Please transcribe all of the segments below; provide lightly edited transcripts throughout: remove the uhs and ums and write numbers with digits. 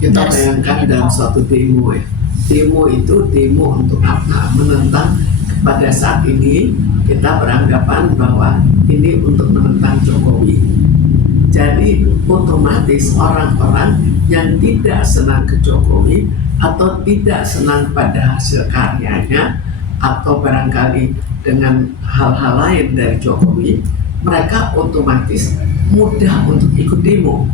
Kita bayangkan dalam suatu demo ya. Demo itu demo untuk apa? Menentang. Pada saat ini kita beranggapan bahwa ini untuk menentang Jokowi. Jadi otomatis orang-orang yang tidak senang ke Jokowi atau tidak senang pada hasil karyanya atau barangkali dengan hal-hal lain dari Jokowi, mereka otomatis mudah untuk ikut demo.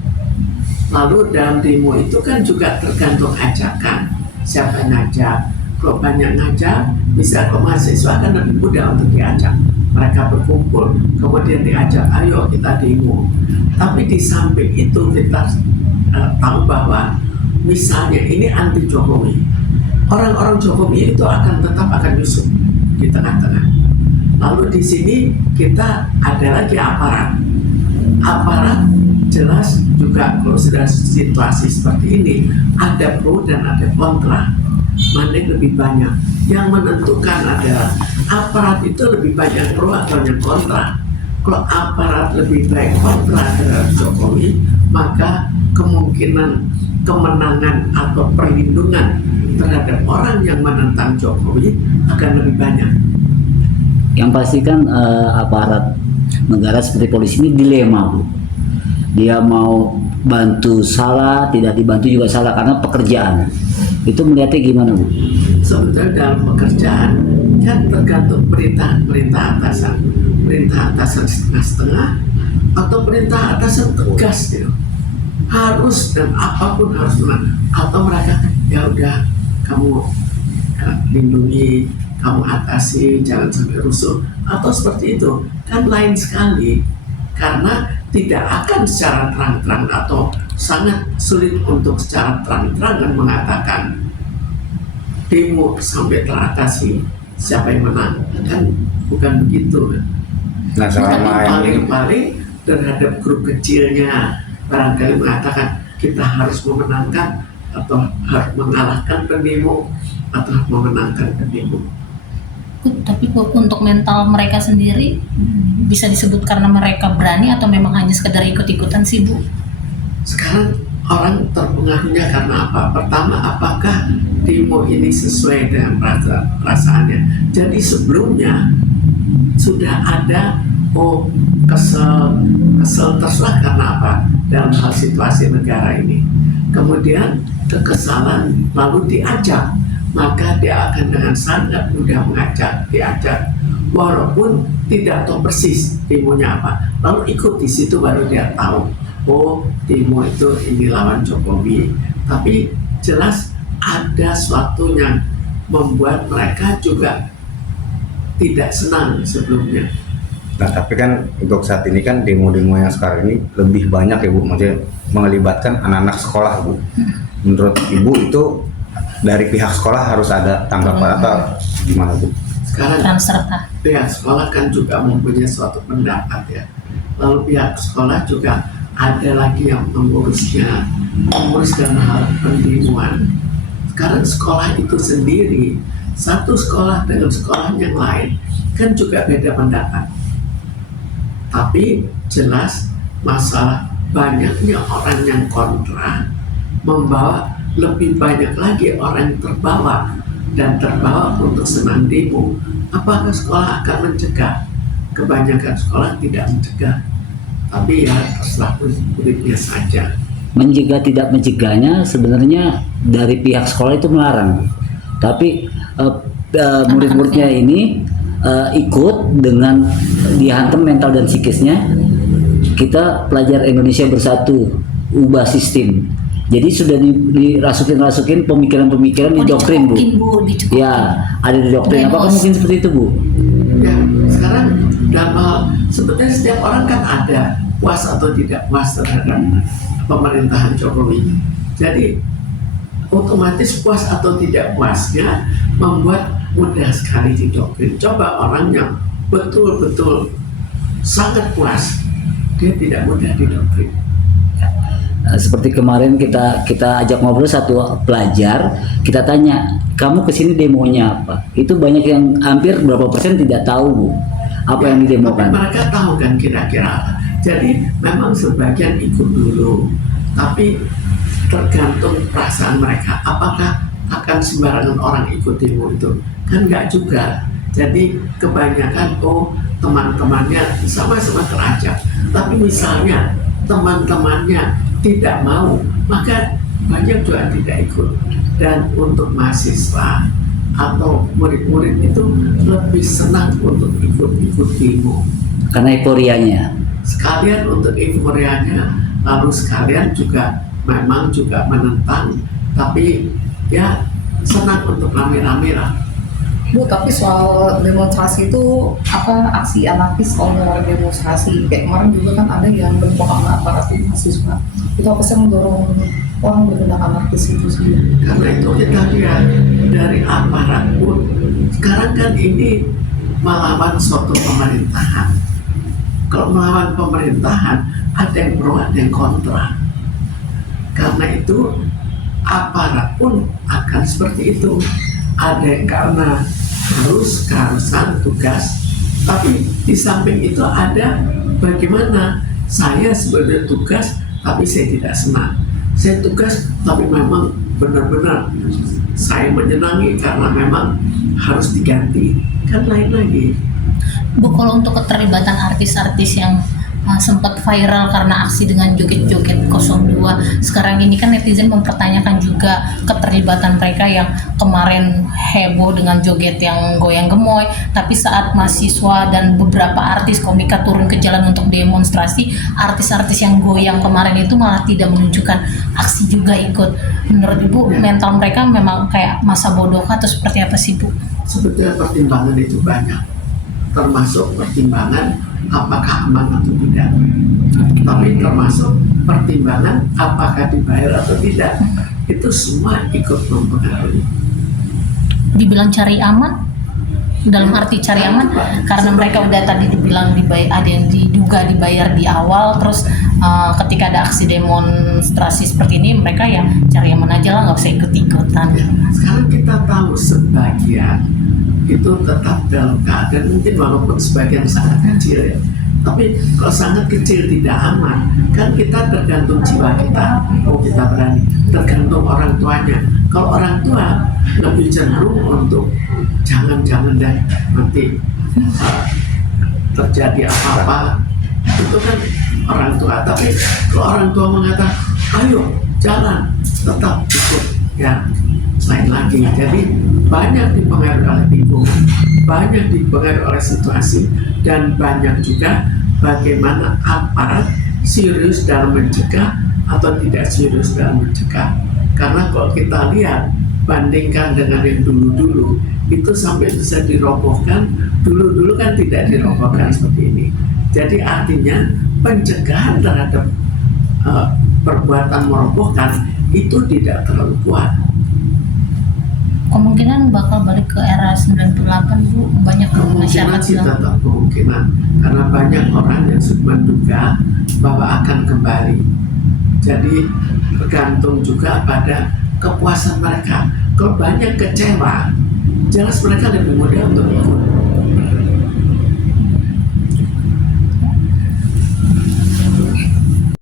Lalu dalam demo itu kan juga tergantung ajakan, siapa yang ngajak. Kalau banyak ngajak, bisa ke mahasiswa kan lebih mudah untuk diajak. Mereka berkumpul, kemudian diajak, ayo kita demo. Tapi di samping itu kita tahu bahwa misalnya ini anti Jokowi, orang-orang Jokowi itu akan nyusup di tengah-tengah. Lalu di sini kita ada lagi aparat jelas juga kalau sudah situasi seperti ini ada pro dan ada kontra. Mana yang lebih banyak? Yang menentukan adalah aparat itu lebih banyak pro atau yang kontra. Kalau aparat lebih baik kontra terhadap Jokowi, maka kemungkinan kemenangan atau perlindungan terhadap orang yang menentang Jokowi akan lebih banyak. Yang pasti kan aparat negara seperti polisi ini dilema, Bu. Dia mau bantu salah, tidak dibantu juga salah karena pekerjaan. Itu melihatnya gimana, Bu? Sebetulnya dalam pekerjaan kan tergantung perintah atasan. Perintah atasan setengah-setengah atau perintah atasan tegas gitu. Harus dan apapun harus menang. Atau mereka ya udah kamu lindungi, kamu atasi, jangan sampai rusuh atau seperti itu. Kan lain sekali karena tidak akan secara terang-terang atau sangat sulit untuk secara terang-terangan mengatakan demo sampai teratasi siapa yang menang, kan bukan begitu. Nah, selama paling terhadap grup kecilnya barangkali mengatakan kita harus memenangkan atau harus mengalahkan pendemo atau memenangkan pendemo. Tapi untuk mental mereka sendiri bisa disebut karena mereka berani atau memang hanya sekedar ikut-ikutan sih, Bu? Sekarang orang terpengaruhnya karena apa? Pertama, apakah demo ini sesuai dengan perasaannya? Jadi sebelumnya sudah ada kesel terserah karena apa dalam hal situasi negara ini. Kemudian kekesalan lalu diajak, maka dia akan dengan sangat mudah diajak walaupun tidak tahu persis demonya apa. Lalu ikut di situ baru dia tahu, oh demo itu ini lawan Jokowi. Tapi jelas ada suatu yang membuat mereka juga tidak senang sebelumnya. Nah, tapi kan untuk saat ini kan demo-demo yang sekarang ini lebih banyak ya, Bu, maksudnya melibatkan anak-anak sekolah, Bu. Menurut Ibu itu dari pihak sekolah harus ada tanggapan atau gimana, Bu? Sekarang pihak sekolah kan juga mempunyai suatu pendapat ya. Lalu pihak sekolah juga ada lagi yang menguruskan hal pendemoan. Sekarang sekolah itu sendiri, satu sekolah dengan sekolah yang lain kan juga beda pendapat. Tapi jelas masalah banyaknya orang yang kontra membawa lebih banyak lagi orang yang terbawa untuk senang demo. Apakah sekolah akan mencegah? Kebanyakan sekolah tidak mencegah, tapi ya terserah muridnya saja. Mencegah tidak mencegahnya sebenarnya dari pihak sekolah itu melarang, tapi murid-muridnya ini ikut dengan dihantam mental dan psikisnya. Kita pelajar Indonesia bersatu, ubah sistem. Jadi sudah dirasukin pemikiran-pemikiran, didoktrin, Bu. Ya, ada didoktrin. Apakah mungkin seperti itu, Bu? Ya, sekarang dalam hal sebetulnya setiap orang kan ada puas atau tidak puas terhadap pemerintahan Jokowi. Jadi otomatis puas atau tidak puasnya membuat mudah sekali didoktrin. Coba orang yang betul-betul sangat puas, dia tidak mudah didoktrin. Seperti kemarin kita ajak ngobrol satu pelajar, kita tanya, kamu kesini demonya apa? Itu banyak yang hampir berapa persen tidak tahu, Bu, apa yang didemokan. Mereka tahu kan kira-kira apa. Jadi memang sebagian ikut dulu, tapi tergantung perasaan mereka. Apakah akan sembarangan orang ikut demo itu? Kan nggak juga. Jadi kebanyakan teman-temannya sama-sama terajak. Tapi misalnya teman-temannya tidak mau, maka banyak juga tidak ikut. Dan untuk mahasiswa atau murid-murid itu lebih senang untuk ikut demo. Karena euforianya. Sekalian untuk euforianya, lalu sekalian juga memang juga menentang, tapi ya senang untuk rame-rame lah. Bu, tapi soal demonstrasi itu aksi anarkis kalau mau demonstrasi kayak kemarin juga kan ada yang bentrok sama aparat mahasiswa. Itu apa sih mendorong orang bertindak anarkis itu sih? Karena itu kita lihat dari aparat pun sekarang kan ini melawan suatu pemerintahan. Kalau melawan pemerintahan ada yang pro ada yang kontra. Karena itu aparat pun akan seperti itu. Ada yang karena keharusan tugas, tapi di samping itu ada bagaimana saya sebagai tugas tapi saya tidak senang. Saya tugas tapi memang benar-benar saya menyenangi karena memang harus diganti. Kan lain lagi. Bu, kalau untuk keterlibatan artis-artis yang sempat viral karena aksi dengan joget-joget 02, sekarang ini kan netizen mempertanyakan juga keterlibatan mereka yang kemarin heboh dengan joget yang goyang gemoy, tapi saat mahasiswa dan beberapa artis komika turun ke jalan untuk demonstrasi, artis-artis yang goyang kemarin itu malah tidak menunjukkan aksi juga ikut. Menurut Ibu, mental mereka memang kayak masa bodoh atau seperti apa sih, Bu? Sebetulnya pertimbangan itu banyak, termasuk pertimbangan apakah aman atau tidak, tapi termasuk pertimbangan apakah dibayar atau tidak. Itu semua ikut mempengaruhi. Dibilang cari aman, dalam arti cari aman karena mereka udah tadi dibilang dibayar, ada yang diduga dibayar di awal, terus ketika ada aksi demonstrasi seperti ini mereka ya cari aman aja lah, nggak usah ikut-ikutan. Sekarang kita tahu sebagian itu tetap dalam keadaan mungkin walaupun sebagian sangat kecil ya, tapi kalau sangat kecil tidak aman kan kita tergantung jiwa kita, kita berani, tergantung orang tuanya. Kalau orang tua lebih cenderung untuk jangan deh nanti terjadi apa-apa, itu kan orang tua. Tapi kalau orang tua mengatakan ayo jalan, tetap ikut ya lain lagi. Jadi banyak dipengaruhi oleh lingkungan, banyak dipengaruhi oleh situasi, dan banyak juga bagaimana aparat serius dalam mencegah atau tidak serius dalam mencegah. Karena kalau kita lihat bandingkan dengan yang dulu-dulu, itu sampai bisa dirobohkan, dulu kan tidak dirobohkan seperti ini. Jadi artinya pencegahan terhadap perbuatan merobohkan itu tidak terlalu kuat. Kemungkinan bakal balik ke era 98, Bu, banyak Kemungkinan masyarakat sih bilang. tetap kemungkinan, karena banyak orang yang menduga bahwa akan kembali. Jadi tergantung juga pada kepuasan mereka. Kalau banyak kecewa, jelas mereka lebih mudah untuk ikut.